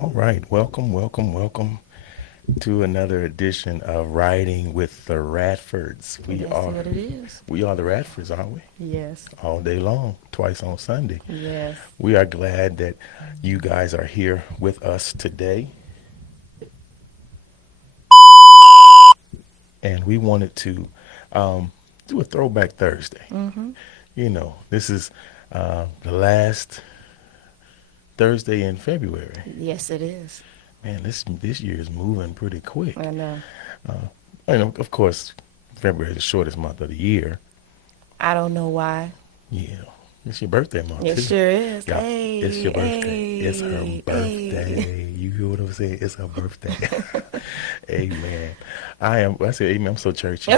All right, welcome to another edition of Riding with the Radfords. That's what it is. We are the Radfords, aren't we? Yes. All day long, twice on Sunday. Yes. We are glad that you guys are here with us today, and we wanted to do a Throwback Thursday. Mm-hmm. This is the last Thursday in February. Yes, it is. Man, this year is moving pretty quick. I know. Uh, and of course, February is the shortest month of the year. I don't know why. Yeah, it's your birthday month It too. sure is. Yeah, it's Hey, your birthday. It's her hey, hey. birthday. You hear what I'm saying? It's her birthday. Amen. I say amen. I'm so churchy.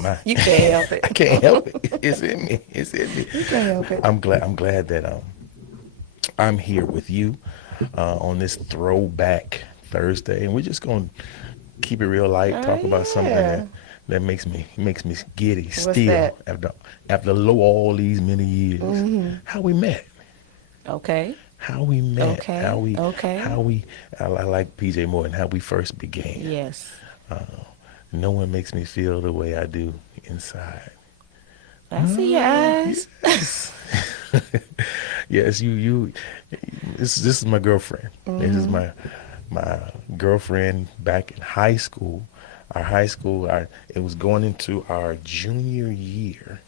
My. You can't help I it. can't help it. It's in me. It's in me. You can't help it. I'm glad that I'm here with you on this Throwback Thursday, and we're just gonna keep it real light. Talk about Oh, something yeah. that makes me giddy What's still that? after all these many years. Mm-hmm. How we met, Okay. how we met, how Okay. we Okay. how we I like PJ Morton, how we first began. Yes. Uh, no one makes me feel the way I do inside. I see your eyes. Yes. Yes, you this is my girlfriend. This is Mm-hmm. my girlfriend back in high school. Our high school, it was going into our junior year.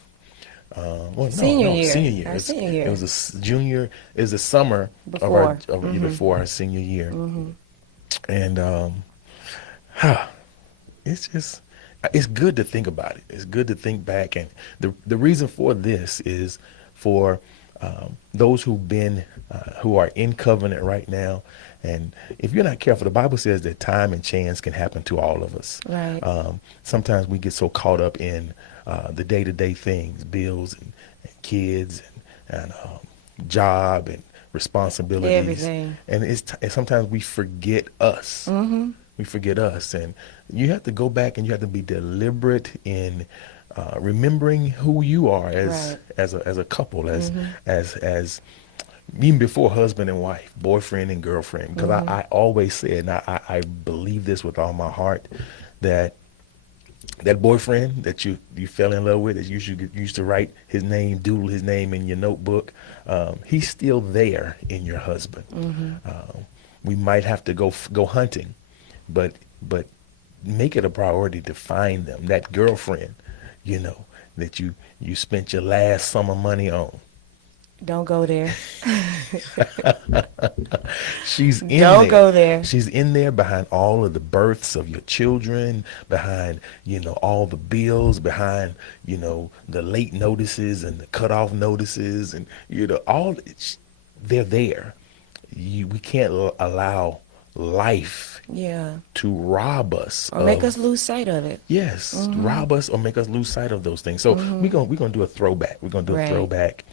Well, no, Senior no, year. senior year. Our senior year. Junior. Is the summer of our Before. Mm-hmm. before our senior year, Mm-hmm. and huh, it's just it's good to think about it. It's good to think back, and the reason for this is for those who are in covenant right now. And if you're not careful, the Bible says that time and chance can happen to all of us. Right. Sometimes we get so caught up in the day-to-day things, bills and kids and job and responsibilities, Everything. and and sometimes we forget us. Mm-hmm. We forget us, and you have to go back and you have to be deliberate in remembering who you are Right. as a couple, Mm-hmm. as even before husband and wife, boyfriend and girlfriend. Because Mm-hmm. I always say, and I believe this with all my heart, that that boyfriend that you fell in love with, that you used to write his name, doodle his name in your notebook, he's still there in your husband. Mm-hmm. We might have to go hunting, but make it a priority to find them. That girlfriend, you know, that you spent your last summer money on. Don't go there. She's in Don't there. go there. She's in there behind all of the births of your children, behind, all the bills, behind, the late notices and the cutoff notices and, they're there. We can't allow life Yeah. to rob us Or make us of, lose sight of it. yes, Mm-hmm. rob us or make us lose sight of those things. So Mm-hmm. we're gonna do a throwback. We're gonna do a Right. throwback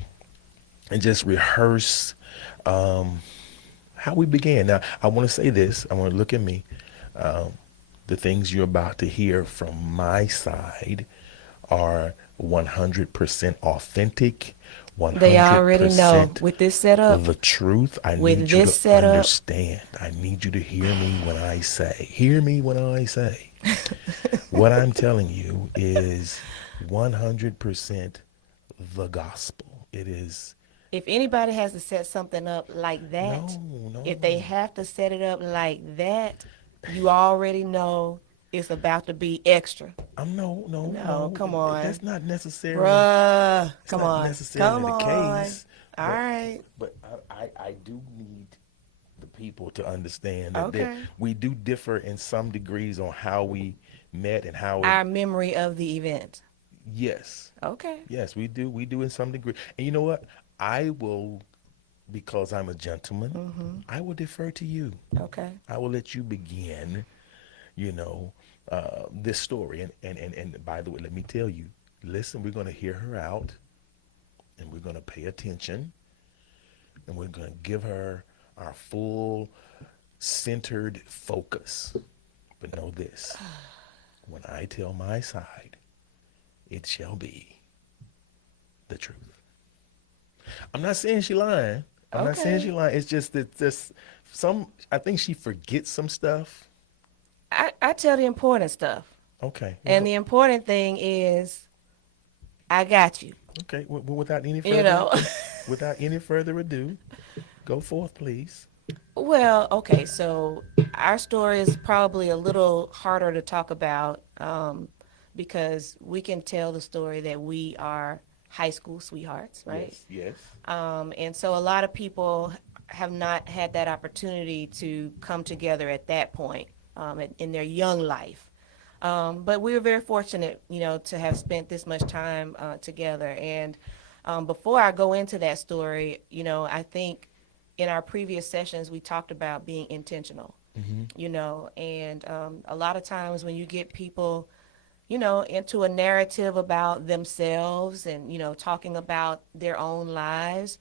and just rehearse um, how we began. Now, I want to say this. I want to look at me. Um, the things you're about to hear from my side are 100% authentic, They already know 100% with this setup, the truth. I with need you this to setup. understand. I need you to hear me when I say, hear me when I say, what I'm telling you is 100% the gospel. It is, If anybody has to set something up like that, no, no. if they have to set it up like that, you already know it's about to be extra. No, no, No, no. come on. That's not necessarily. Bruh. It's Come not on. necessarily Come the on. case, All but right. I do need the people to understand that Okay. we do differ in some degrees on how we met and how it. Our memory of the event. Yes, Okay. yes, we do in some degree. And you know what? I will, because I'm a gentleman, Mm-hmm. I will defer to you. Okay. I will let you begin, you know, this story. And by the way, let me tell you, listen, we're going to hear her out and we're going to pay attention and we're going to give her our full centered focus. But know this, when I tell my side, it shall be the truth. I'm not saying she lying. I'm not saying Okay. she lying. It's just that this some. I think she forgets some stuff. I tell the important stuff. Okay, well, And go. the important thing is I got you. Okay, well, You know. without any further ado, go forth, please. Well, okay, so our story is probably a little harder to talk about because we can tell the story that we are high school sweehearts, right? Yes, yes. And so a lot of people have not had that opportunity to come together at that point in their young life. But we were very fortunate, to have spent this much time together. And before I go into that story, I think in our previous sessions we talked about being intentional, Mm-hmm. and a lot of times when you get people into a narrative about themselves and, talking about their own lives,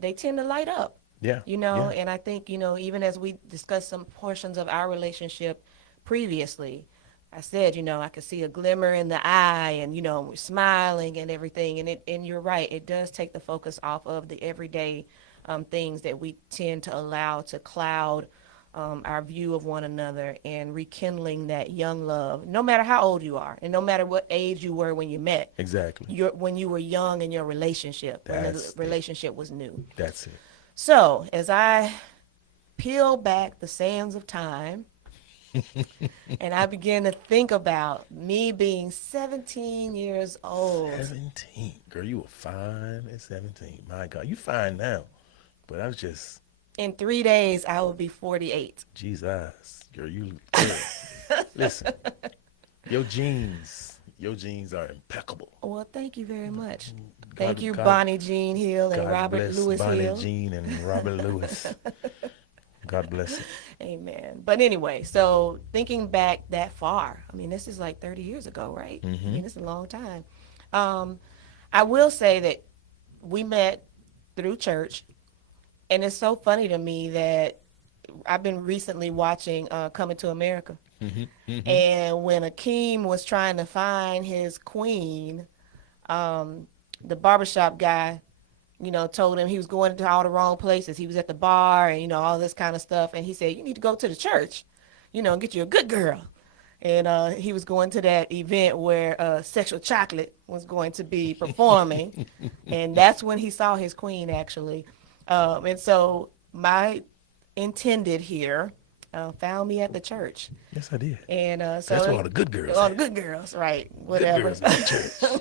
they tend to light up, Yeah, yeah. and I think, even as we discussed some portions of our relationship previously, I said, I could see a glimmer in the eye and, we're smiling and everything. And you're right. It does take the focus off of the everyday things that we tend to allow to cloud our view of one another and rekindling that young love, no matter how old you are and no matter what age you were when you met, Exactly. when you were young in your relationship, when the That's it. relationship was new. That's it. So as I peel back the sands of time and I began to think about me being 17 years old. 17. Girl, you were fine at 17. My God, you fine now. But I was just, In 3 days, I will be 48. Jesus. Girl. Listen, your genes are impeccable. Well, thank you very much. Thank God, you, God, Bonnie Jean Hill and God Robert bless Lewis Bonnie Hill. Jean and Robert Lewis. God bless them. Amen. But anyway, so thinking back that far, I mean, this is like 30 years ago, right? I Mm-hmm. mean, it's a long time. Um, I will say that we met through church, and it's so funny to me that I've been recently watching Coming to America. Mm-hmm. Mm-hmm. And when Akeem was trying to find his queen, um, the barbershop guy, told him he was going into all the wrong places. He was at the bar and, all this kind of stuff. And he said, you need to go to the church, get you a good girl. And he was going to that event where Sexual Chocolate was going to be performing. And that's when he saw his queen, actually. And so my intended here found me at the church. Yes, I did. And That's where all so the good girls all the at. good girls, right? Good Whatever. girls go to church.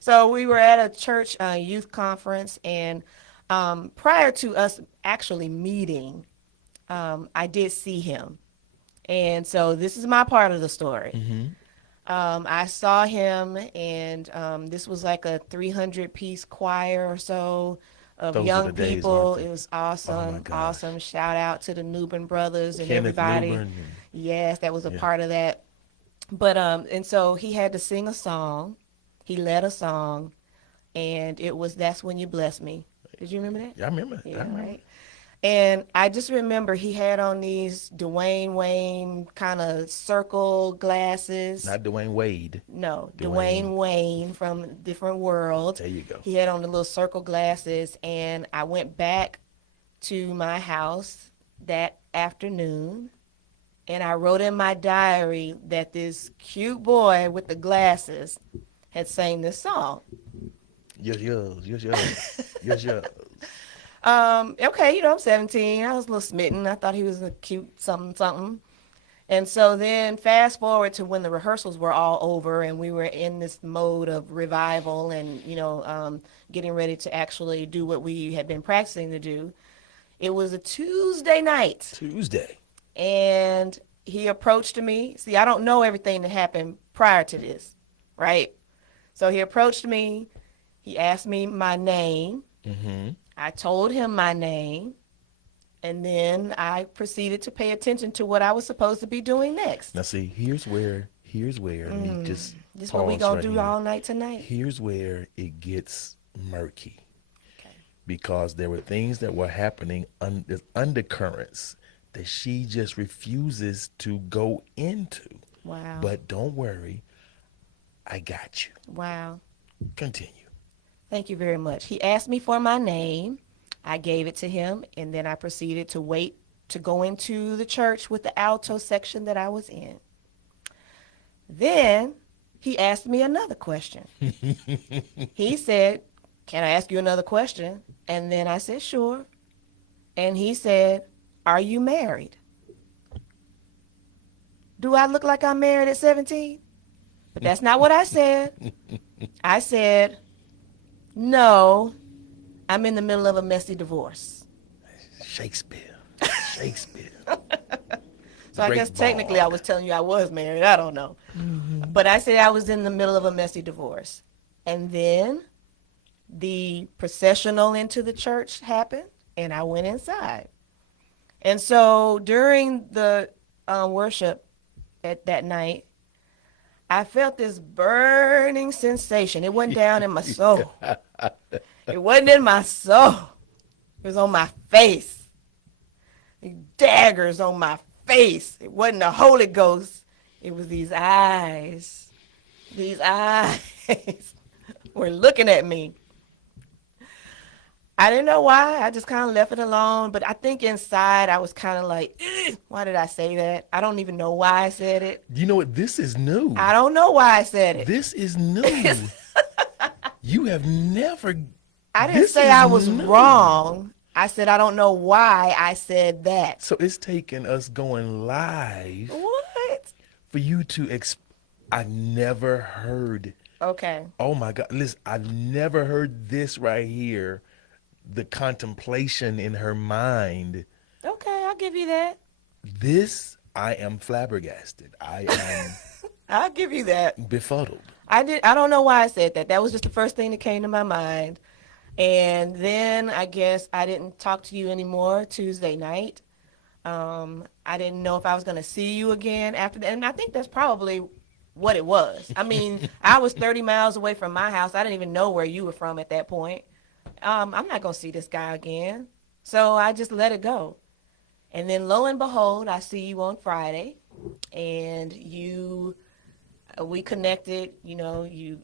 So we were at a church youth conference, and prior to us actually meeting, I did see him. And so this is my part of the story. Mm-hmm. I saw him, and this was like a 300-piece choir or so of Those were young the days, weren't people. they? It was Oh my awesome, gosh. awesome. Shout out to the Newbern brothers and Kenneth everybody. Lubern and Yes, that was a yeah. part of that. But and so he had to sing a song. He led a song, and it was "That's When You Bless Me." Did you remember that? Yeah, I remember it. I Yeah, remember. right. And I just remember he had on these Dwayne Wayne kind of circle glasses. Not Dwayne Wade. No, Dwayne. Dwayne Wayne from Different World. There you go. He had on the little circle glasses, and I went back to my house that afternoon, and I wrote in my diary that this cute boy with the glasses had sang this song. Yes, yours. Okay, I'm 17. I was a little smitten. I thought he was a cute something, something. And so then fast forward to when the rehearsals were all over and we were in this mode of revival and, getting ready to actually do what we had been practicing to do. It was a Tuesday night Tuesday. and he approached me. See, I don't know everything that happened prior to this, right? So he approached me. He asked me my name. Mm-hmm. I told him my name. And then I proceeded to pay attention to what I was supposed to be doing next. Now see, here's where, let me just This is what we pause gonna right do here. all night tonight. Here's where it gets murky Okay. because there were things that were happening there's undercurrents that she just refuses to go into. Wow. But don't worry, I got you. Wow. Continue. Thank you very much. He asked me for my name. I gave it to him, and then I proceeded to wait to go into the church with the alto section that I was in. Then he asked me another question. He said, "Can I ask you another question?" And then I said, "Sure." And he said, "Are you married?" Do I look like I'm married at 17? But that's not what I said. I said, "No, I'm in the middle of a messy divorce." Shakespeare. Shakespeare. The So I guess great technically I bard. was telling you I was married. I don't know. But I said I was in the middle of a messy divorce. And then the processional into the church happened, and I went inside. And so during the worship at that night, I felt this burning sensation. It went down in my soul. It wasn't in my soul. It was on my face. Daggers on my face. It wasn't the Holy Ghost. It was these eyes. These eyes were looking at me. I didn't know why. I just kind of left it alone. But I think inside I was kind of like, "Ugh, why did I say that?" I don't even know why I said it. You know what? This is new. I don't know why I said it. This is new. You have never. I didn't This say is I was new. wrong. I said I don't know why I said that. So it's taken us going live What? for you to. I never heard. Okay. Oh my God. Listen, I've never heard this right here. The contemplation in her mind. Okay, I'll give you that. This, I am flabbergasted. I am I'll give you that. befuddled. I don't know why I said that. That was just the first thing that came to my mind. And then I guess I didn't talk to you anymore Tuesday night. I didn't know if I was going to see you again after that. And I think that's probably what it was. I mean, I was 30 miles away from my house. I didn't even know where you were from at that point. I'm not going to see this guy again. So I just let it go. And then lo and behold, I see you on Friday, and we connected. You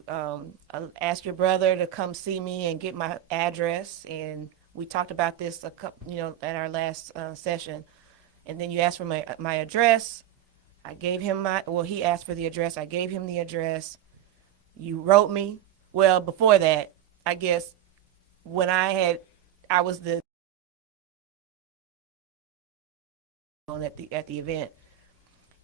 asked your brother to come see me and get my address, and we talked about this at our last session. And then you asked for my address. I gave him he asked for the address. I gave him the address. You wrote me. Well, before that, I guess when I was the at the event,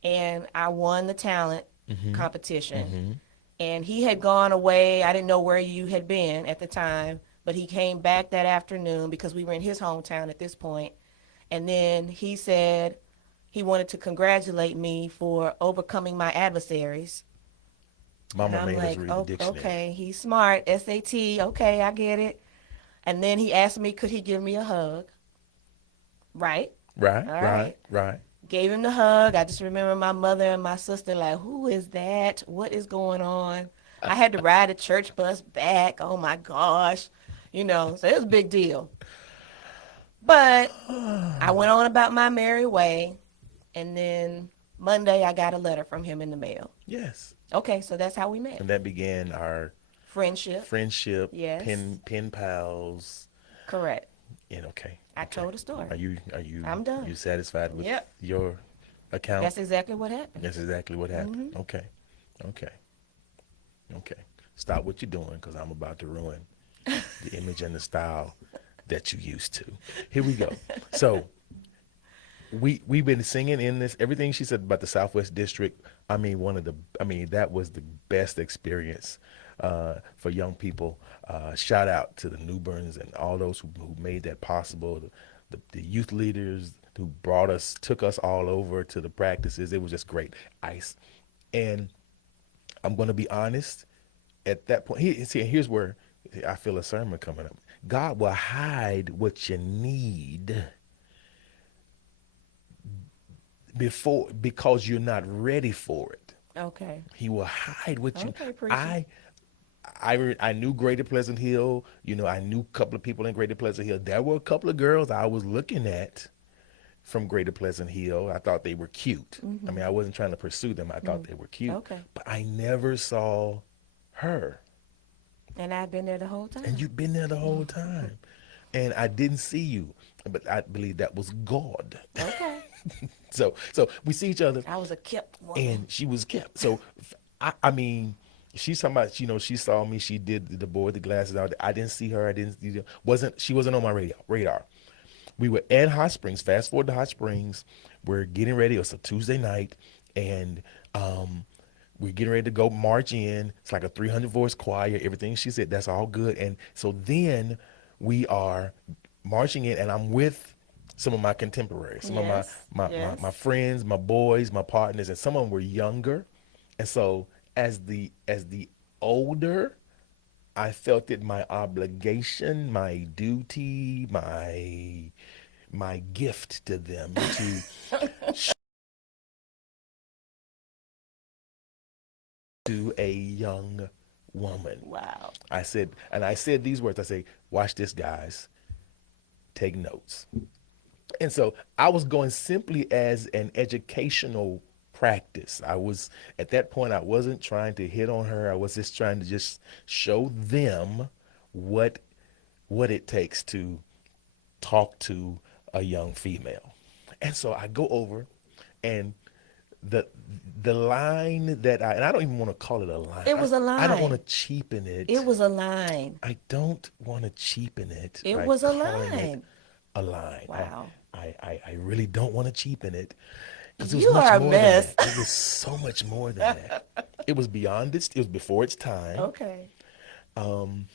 and I won the talent Mm-hmm. competition. Mm-hmm. And he had gone away. I didn't know where you had been at the time, but he came back that afternoon because we were in his hometown at this point. And then he said he wanted to congratulate me for overcoming my adversaries. And Mama I'm made us like, read the oh, dictionary. okay, he's smart. SAT, okay, I get it. And then he asked me, could he give me a hug? Right? Right, All right, right. right. Gave him the hug. I just remember my mother and my sister like, who is that? What is going on? I had to ride a church bus back. Oh my gosh. So it was a big deal. But I went on about my merry way. And then Monday, I got a letter from him in the mail. Yes. Okay, so that's how we met. And that began our Friendship. friendship, Yes, pen pals. correct. And okay, I okay. told a story. Are I'm done. you satisfied with Yep. your account? That's exactly what happened. That's exactly what happened. Hmm. Okay, okay, okay. Stop what you're doing because I'm about to ruin the image and the style that you used to. Here we go. So we've been singing in this everything she said about the Southwest District. I mean, that was the best experience for young people. Shout out to the Newburns and all those who made that possible. The youth leaders who took us all over to the practices. It was just great. Ice. And I'm going to be honest. At that point, here's where I feel a sermon coming up. God will hide what you need because you're not ready for it. Okay. He will hide what you. Okay, preacher. I I knew Greater Pleasant Hill. I knew a couple of people in Greater Pleasant Hill. There were a couple of girls I was looking at from Greater Pleasant Hill. I thought they were cute. I Mm-hmm. mean, I wasn't trying to pursue them. I thought Mm. they were cute, Okay. but I never saw her. And I've been there the whole And time. you've been there the whole time. And I didn't see you, but I believe that was God. Okay. So we see each other, I was a kept woman. and she was kept. So I mean, she's talking about, she saw me. She did the boy with the glasses out. I didn't see her. I didn't wasn't she wasn't on my radar. We were at Hot Springs. Fast forward to Hot Springs. We're getting ready. It was a Tuesday night, and we're getting ready to go march in. It's like a 300 voice choir. Everything she said, that's all good. And so then we are marching in, and I'm with some of my contemporaries, some of Yes. my Yes. friends, my boys, my partners, and some of them were younger. And so as the older, I felt it my obligation, my duty, my gift to them to to a young woman. Wow. I said these words. I say, watch this, guys. Take notes. And so I was going simply as an educational practice. I was at that point, I wasn't trying to hit on her. I was just trying to just show them what what it takes to talk to a young female. And so I go over, and the the line that and I don't even want to call it a line. It I, was a I don't want to line. cheapen It it. was a line. I don't want to cheapen it It by was a calling it line. a line. Wow. I really don't want to cheapen it, because it was You much are a more than mess. that. It was so much more than that. It was beyond this. It was before its time. Okay. Um,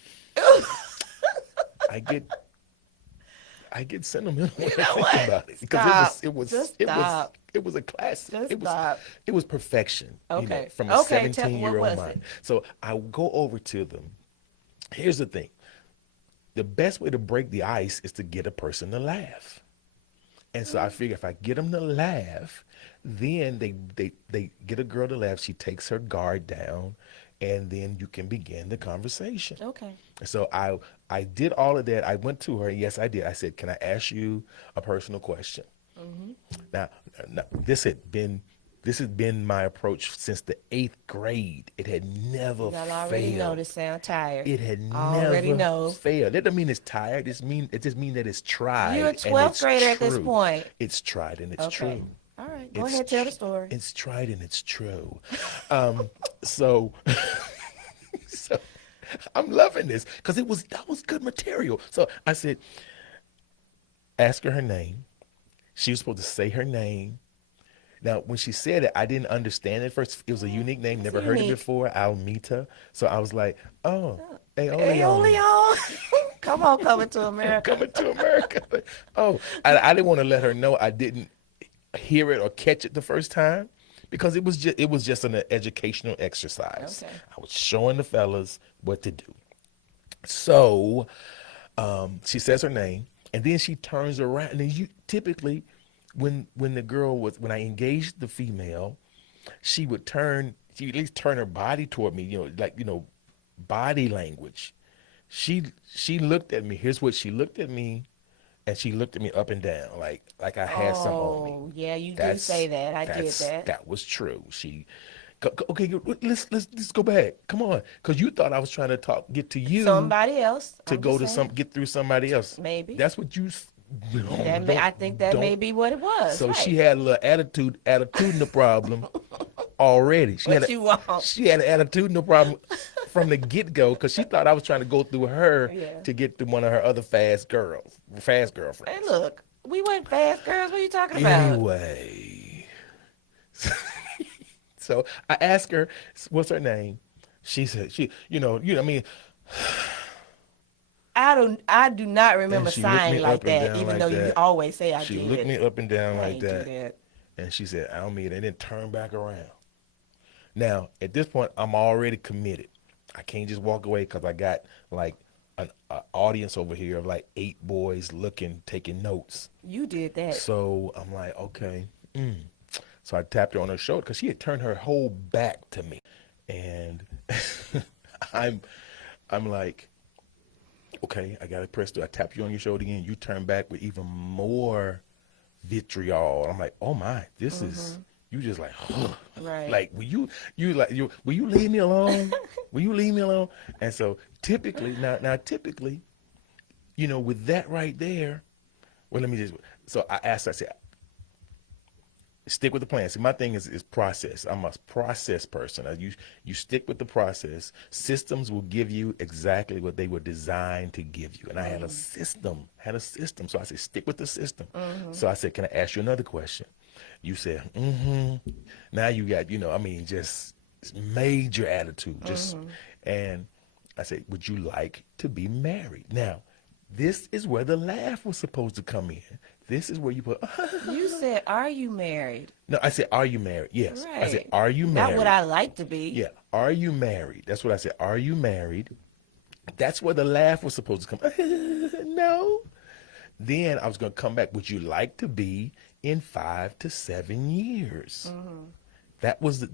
I get I get sentimental You when I know think what? about it, because it was Stop. it was Just it was stop. it was a classic. Just It was stop. it was perfection, Okay. from a Okay. Tell 17-year what old was mind. it? So I go over to them. Here's the thing: the best way to break the ice is to get a person to laugh. And so I figure if I get them to laugh, then they get a girl to laugh. She takes her guard down, and then you can begin the conversation. Okay. So I did all of that. I went to her. Yes, I did. I said, "Can I ask you a personal question?" Mm-hmm. Now, this has been my approach since the 8th grade. It had never Y'all already know failed. this sound tired. It had Already never know. failed. That doesn't mean it's tired. It just means that it's You're a tried and 12th it's grader at this true. point. It's tried and it's Okay. true. All right. Go It's ahead. Tell the tr- story. it's tried and it's true. So so I'm loving this because that was good material. So I said, ask her name. She was supposed to say her name. Now, when she said it, I didn't understand it at first. It was a unique name, It's never heard it unique. before. Almita. So I was like, oh, Aeolion. Aeolian. Come on, coming to America. Coming to America. Oh, I didn't want to let her know I didn't hear it or catch it the first time, because it was just an educational exercise. Okay. I was showing the fellas what to do. So she says her name, and then she turns around. And then you typically, when I engaged the female, she would turn. She would at least turn her body toward me. Like body language. She looked at me. Here's what she looked at me, and she looked at me up and down, like I had something on me. Oh, yeah, you did say That's that. I did that's that. that was true. Okay, let's go back. Come on, because you thought I was trying to get to you Somebody else. to I'm go just to saying. get through somebody else. Maybe. That's what don't I think that may don't. be what it was. So she Right. had a little attitudinal problem already. She had What a you want? she had an attitudinal problem from the get go, because she thought I was trying to go through her Yeah. to get to one of her other fast Hey, girlfriends. look, we weren't fast girls. What are you talking about? Anyway, so I asked her, "What's her name?" She said, I mean, I do not and remember she looked sighing me like up and that, down even though like you that. always say I She looked did. me up and down I like ain't do that, that. and she said, "I don't mean it," and then turned back around. Now, at this point, I'm already committed. I can't just walk away, because I got like an audience over here of like 8 boys looking, taking notes. You did that. So I'm like, okay. So I tapped her on her shoulder, because she had turned her whole back to me, and I'm I'm like, okay, I gotta press through. I tap you on your shoulder again. You turn back with even more vitriol. I'm like, oh my, this is Mm-hmm. You just like, Right. like, will you leave me alone? Will you leave me alone? And so typically, typically, with that right there, well, let me just, so I said, stick with the plan. See, my thing is process. I'm a process person. You stick with the process. Systems will give you exactly what they were designed to give you. And I had a system. So I said, stick with the system. So I said, can I ask you another question? You said, mm-hmm. Now you got, just major attitude. And I said, would you like to be married? Now, this is where the laugh was supposed to come in. This is where you put, You said, "Are you married?" no, I said, are you married? Yes. I said, Right. are you Not what married? I like to be. Yeah. Are you married? That's what I said. Are you married? That's where the laugh was supposed to come. No. Then I was going to come back. Would you like to be in 5 to 7 years? That was the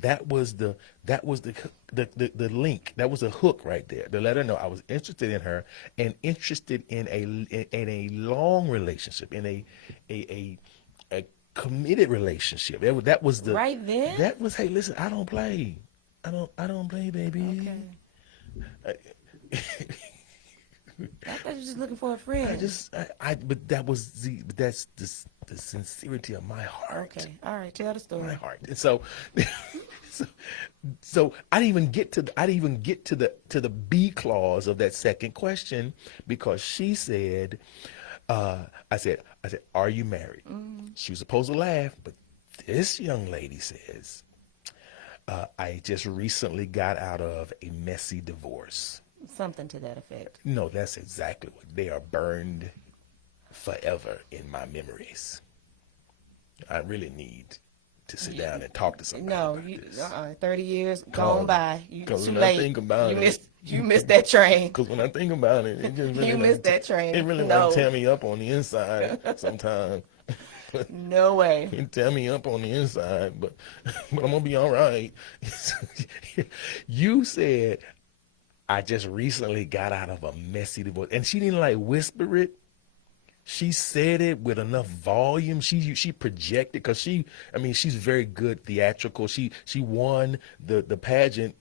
link. That was a hook right there to let her know I was interested in her and interested in a long relationship, in a committed relationship. Right then? That was, hey, listen, I don't play. I don't play, baby. Okay. I thought you were just looking for a friend. But that's the sincerity of my heart. Okay. All right. Tell the My story. heart. And so, so, so I didn't even get to the B clause of that second question because she said, I said, are you married? She was supposed to laugh, but this young lady says, I just recently got out of a messy divorce. Something to that effect. No, that's exactly what they are, burned forever in my memories. I really need to sit down and talk to somebody No, about this. 30 years Gone. gone by. You Because too when I late. think about You it, missed that train. because when I think about it, it just really You missed that it train. really like No. tear me up on the inside sometimes. No way. It tear me up on the inside, but I'm gonna be all right. You said I just recently got out of a messy divorce, and she didn't like whisper it. She said it with enough volume. She projected because she's very good theatrical. She won the pageant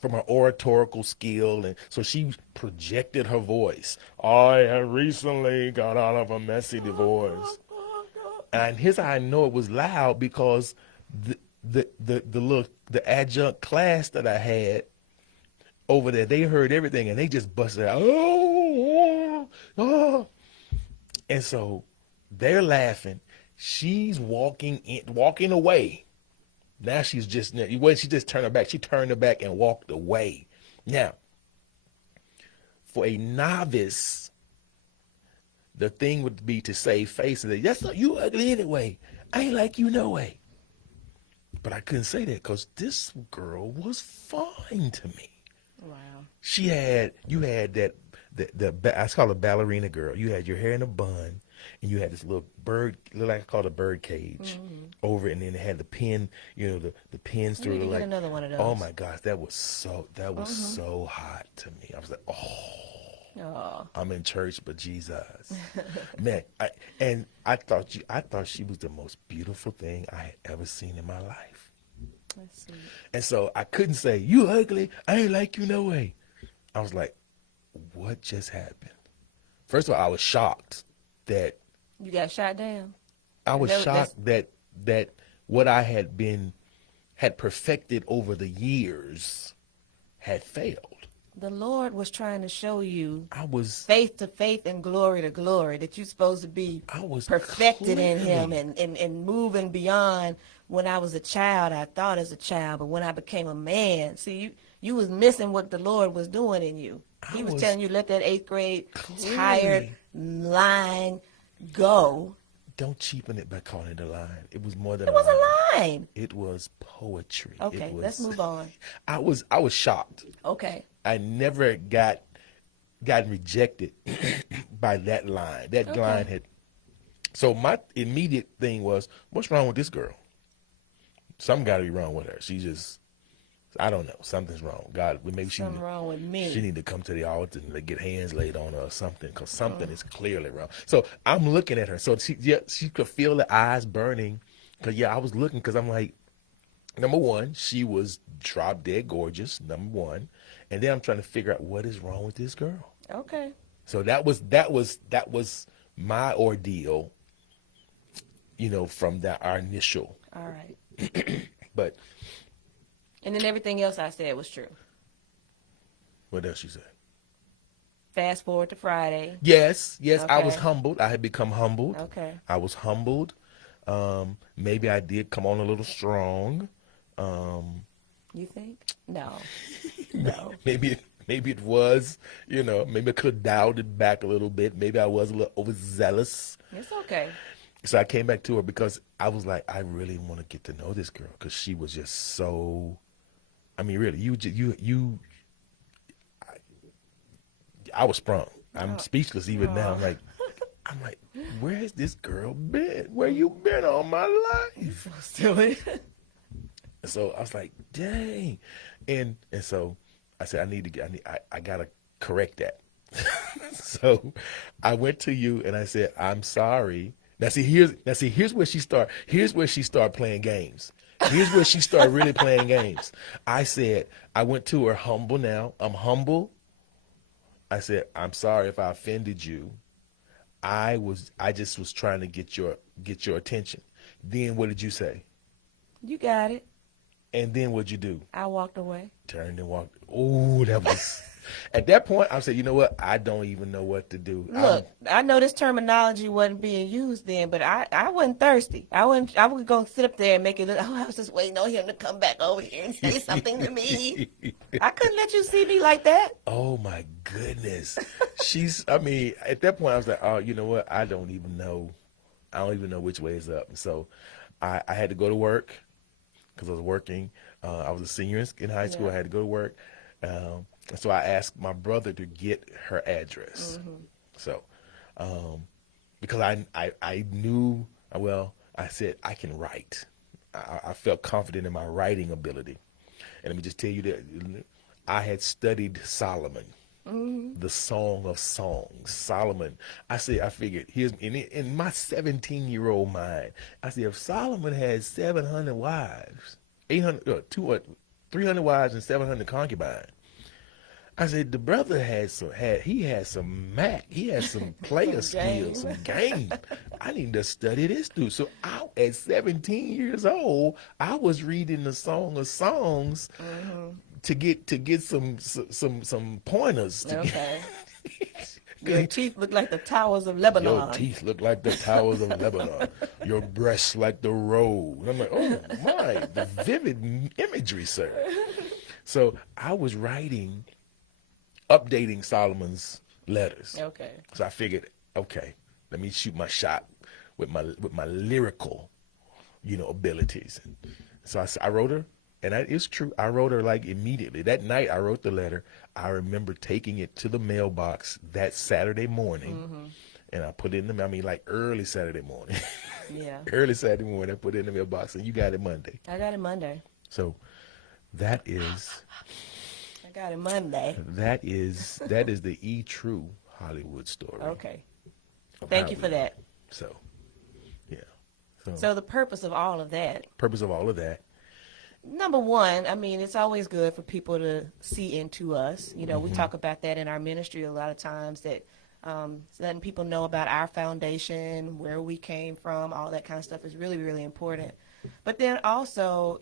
from her oratorical skill, and so she projected her voice. I have recently got out of a messy divorce, and here's how I know it was loud because the adjunct class that I had over there, they heard everything and they just busted out. Oh, oh. And so they're laughing. She's walking away. Now she just turned her back. She turned her back and walked away. Now, for a novice, the thing would be to save face and say, that's not you ugly anyway. I ain't like you no way. But I couldn't say that because this girl was fine to me. Wow. You had I call it ballerina girl. You had your hair in a bun, and you had this little bird, look like I call it a bird cage, over it, and then it had the pin, the pins You through need it. to get Like, another one of oh those. my gosh, that was so hot to me. I was like, oh, Oh. I'm in church, but Jesus, man, I thought she was the most beautiful thing I had ever seen in my life. Let's see. And so I couldn't say, you ugly, I ain't like you no way. I was like, what just happened? First of all, I was shocked that You got shot down. I was That's shocked that what I had perfected over the years had failed. the Lord was trying to show you I was faith to faith and glory to glory that you're supposed to be I was perfected in Him clearly and moving beyond. When I was a child, I thought as a child, but when I became a man, see, you was missing what the Lord was doing in you. I He was was telling you, let that 8th grade tired clearly line go. don't cheapen it by calling it a line. It was more than It a was line. a line. It was poetry. It Okay, let's was move on. I was shocked. Okay. I never gotten rejected by that line. That line Okay. had. So my immediate thing was, what's wrong with this girl? Something got to be wrong with her. She just, I don't know, something's wrong. God, maybe Something wrong with she me. need to come to the altar and get hands laid on her or something, because something is clearly wrong. So I'm looking at her. So she could feel the eyes burning Cause yeah, I was looking because I'm like, number one, she was drop dead gorgeous, number one, and then I'm trying to figure out what is wrong with this girl. Okay. So that was my ordeal, from that our initial. All right. But And then everything else I said was true. what else she said? Fast forward to Friday. Yes, yes, I was Okay. humbled. I had become humbled. Okay. I was humbled. Maybe I did come on a little strong. You think? No. No. Maybe it was, maybe I could have dialed it back a little bit. Maybe I was a little overzealous. It's okay. So I came back to her because I was like, I really want to get to know this girl because she was just so. I mean, really, I was sprung. I'm Oh, speechless even now. oh. I'm like, where has this girl been? Where you been all my life? Silly. So I was like, dang, and so I said, I gotta correct that. So I went to you and I said, I'm sorry. Here's where she start playing games. Here's where she started really playing games. I said, I went to her humble now. I'm humble. I said, I'm sorry if I offended you. I just was trying to get your attention. Then what did you say? You got it. And then what'd you do? I walked away. Turned and walked. Oh, that was. At that point, I said, you know what? I don't even know what to do. Look, I know this terminology wasn't being used then, but I wasn't thirsty. I was gonna sit up there and make it look, oh, I was just waiting on him to come back over here and say something to me. I couldn't let you see me like that. Oh my goodness. I mean, at that point, I was like, oh, you know what? I don't even know. I don't even know which way is up. So I had to go to work because I was working. I was a senior in high school. Yeah. I had to go to work. So I asked my brother to get her address. Mm-hmm. So, because I knew, well, I said I can write. I felt confident in my writing ability. And let me just tell you that I had studied Solomon, Mm-hmm. the Song of Songs. Solomon. I figured, here's in my 17-year-old mind, I said, if Solomon had 700 wives, 800, 200, 300 wives and 700 concubines, I said the brother had some he had some player skills, some game. I need to study this dude. So at 17 years old, I was reading the Song of Songs Mm-hmm. to get some pointers. Okay. Your Your teeth look like the towers of Lebanon. teeth look like the towers of Lebanon. Your breasts like the road. And I'm like, oh my, the vivid imagery, sir. So I was updating Solomon's letters. Okay. So I figured, okay, let me shoot my shot with my lyrical, abilities. So I wrote her, and it's true. I wrote her like immediately. That night I wrote the letter. I remember taking it to the mailbox that Saturday morning, Mm-hmm. and I put it in like early Saturday morning. Yeah. Early Saturday morning, I put it in the mailbox, and you got it Monday. I got it Monday. So that is I got it Monday. that is the true Hollywood story. Okay. Of Thank how you we for that. So, yeah. So the purpose of all of that, Purpose of all of that. number one, I mean, it's always good for people to see into us. You know, we talk about that in our ministry a lot of times, that letting people know about our foundation, where we came from, all that kind of stuff is really, really important. But then also,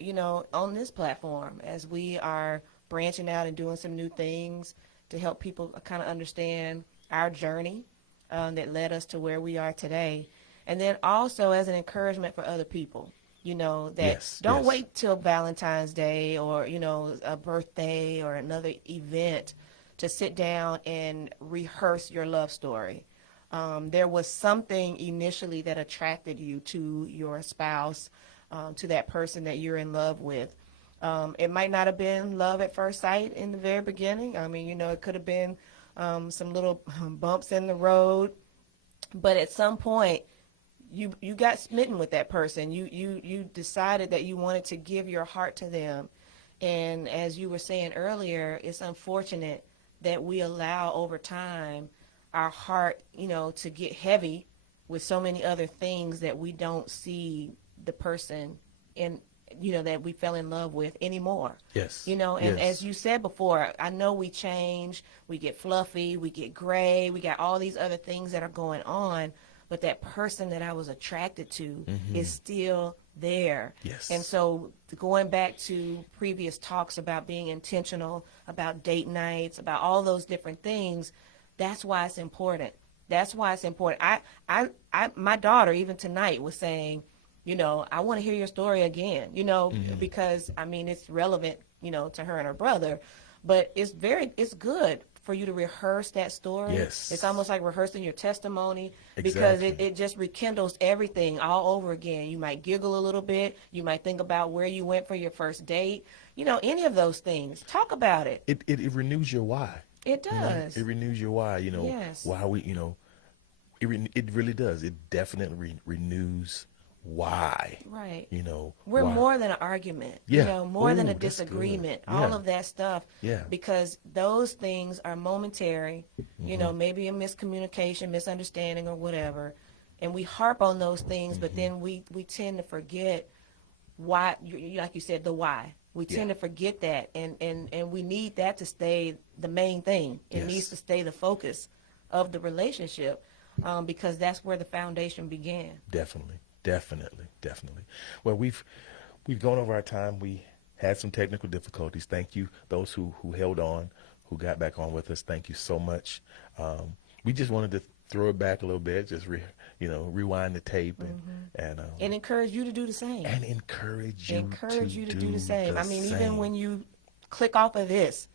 on this platform, as we are branching out and doing some new things to help people kind of understand our journey that led us to where we are today. And then also as an encouragement for other people, that Yes, don't yes. wait till Valentine's Day or, a birthday or another event to sit down and rehearse your love story. There was something initially that attracted you to your spouse, to that person that you're in love with. It might not have been love at first sight in the very beginning. I mean, it could have been some little bumps in the road, but at some point, you got smitten with that person. You decided that you wanted to give your heart to them, and as you were saying earlier, it's unfortunate that we allow over time our heart, to get heavy with so many other things that we don't see the person in, that we fell in love with anymore. Yes. And Yes. as you said before, I know we change, we get fluffy, we get gray, we got all these other things that are going on, but that person that I was attracted to is still there. Yes. And so going back to previous talks about being intentional, about date nights, about all those different things, that's why it's important. That's why it's important. My daughter, even tonight, was saying, I want to hear your story again, because I mean, it's relevant, to her and her brother, but it's good for you to rehearse that story. Yes. It's almost like rehearsing your testimony, because Exactly. it just rekindles everything all over again. You might giggle a little bit. You might think about where you went for your first date, any of those things. Talk about it. It renews your why. It It does. renews your why. Yes. Why we. It really does. It definitely renews why. Right. We're Why. more than an argument, Yeah. more than Ooh, a that's good. disagreement, all Yeah. of that stuff, Yeah. because those things are momentary, maybe a miscommunication, misunderstanding, or whatever. And we harp on those things, but then we tend to forget why, like you said, the why. We tend Yeah. to forget that, and we need that to stay the main thing. It needs Yes. to stay the focus of the relationship, because that's where the foundation began. Definitely. Definitely. Definitely. Well, we've gone over our time. We had some technical difficulties. Thank you, those who held on, who got back on with us. Thank you so much. We just wanted to throw it back a little bit, just rewind the tape And encourage you to do the same. and encourage you Encourage you to do do the same. the I mean, even same. when you click off of this,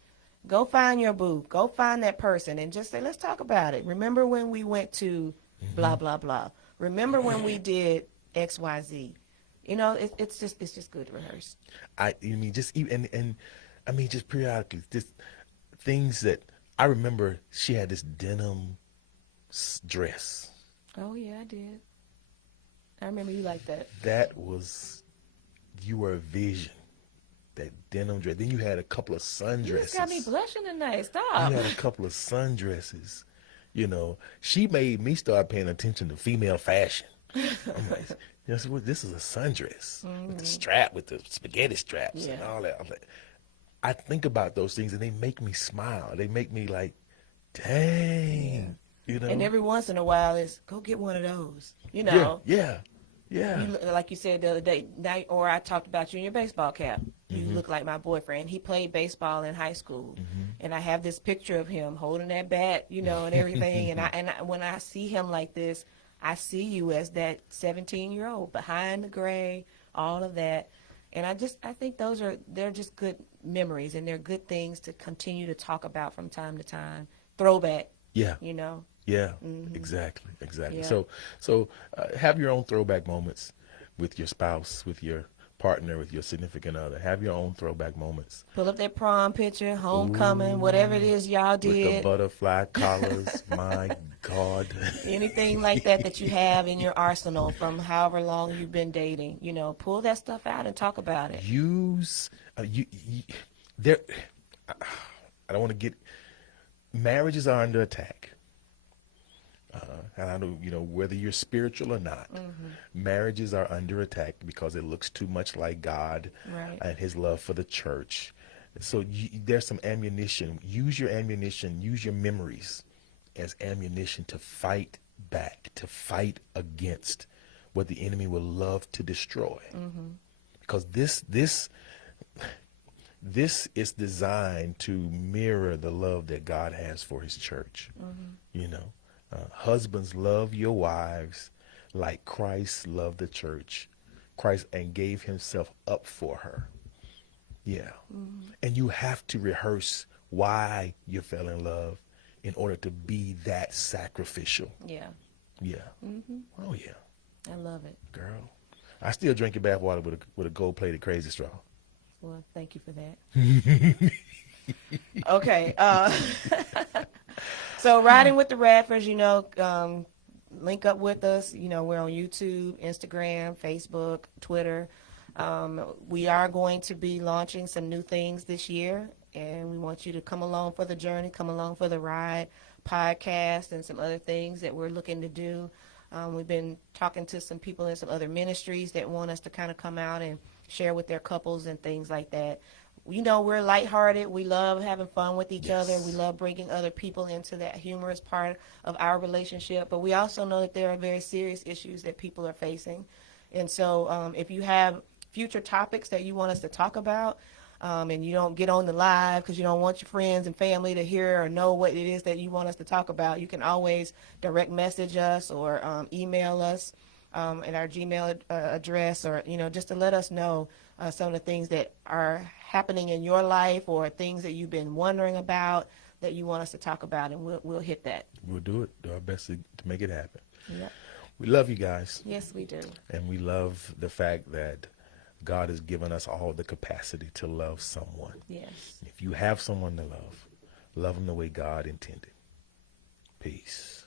go find your boo, go find that person, and just say, let's talk about it. Remember when we went to blah blah blah. Remember when we did XYZ. It's just good to rehearse. I mean, just even and I mean, just periodically, just things that I remember. She had this denim dress. Oh yeah, I did. I remember you like that. That was, you were a vision. That denim dress. Then you had a couple of You just got me sundresses. blushing tonight. You Stop. had a couple of sundresses. She made me start paying attention to female fashion. I'm like, this is a sundress with the strap, with the spaghetti straps and Yeah. all that. I'm like, I think about those things and they make me smile. They make me like, dang, And every once in a while, it's go get one of those. Yeah, yeah, yeah. Like you said the other day, or I talked about you in your baseball cap. You look like my boyfriend. He played baseball in high school, and I have this picture of him holding that bat, and everything. When I see him like this, I see you as that 17-year-old behind the gray, all of that. And I think they're just good memories, and they're good things to continue to talk about from time to time. Throwback, Yeah. you know. Yeah, exactly, exactly. Yeah. So have your own throwback moments with your spouse, with your partner, with your significant other. Have your own throwback moments Pull up that prom picture, homecoming, whatever it is y'all with the did. butterfly collars. My God. Anything like that you have in your arsenal from however long you've been dating, pull that stuff out and talk about it. Use there. I don't want to get. Marriages are under attack. And I know, whether you're spiritual or not, marriages are under attack because it looks too much like God Right. and his love for the church. So there's some ammunition. Use your ammunition, use your memories as ammunition to fight back, to fight against what the enemy will love to destroy. Because this is designed to mirror the love that God has for his church. Husbands, love your wives like Christ loved the church. Christ and gave himself up for her. Yeah. And you have to rehearse why you fell in love in order to be that sacrificial. Yeah. Yeah. Oh, yeah. I love it. Girl. I still drink your bath water with a gold-plated crazy straw. Well, thank you for that. Okay. So riding with the Radfords, link up with us. We're on YouTube, Instagram, Facebook, Twitter. We are going to be launching some new things this year, and we want you to come along for the journey, come along for the ride, podcast, and some other things that we're looking to do. We've been talking to some people in some other ministries that want us to kind of come out and share with their couples and things like that. You know, we're lighthearted. We love having fun with each other. We Yes. love bringing other people into that humorous part of our relationship. But we also know that there are very serious issues that people are facing. And so if you have future topics that you want us to talk about, and you don't get on the live because you don't want your friends and family to hear or know what it is that you want us to talk about, you can always direct message us or email us at our Gmail address, or just to let us know some of the things that are happening in your life or things that you've been wondering about that you want us to talk about, and we'll hit that. We'll do it. Do our best to make it happen. Yep. We love you guys. Yes, we do. And we love the fact that God has given us all the capacity to love someone. Yes. If you have someone to love them the way God intended. Peace.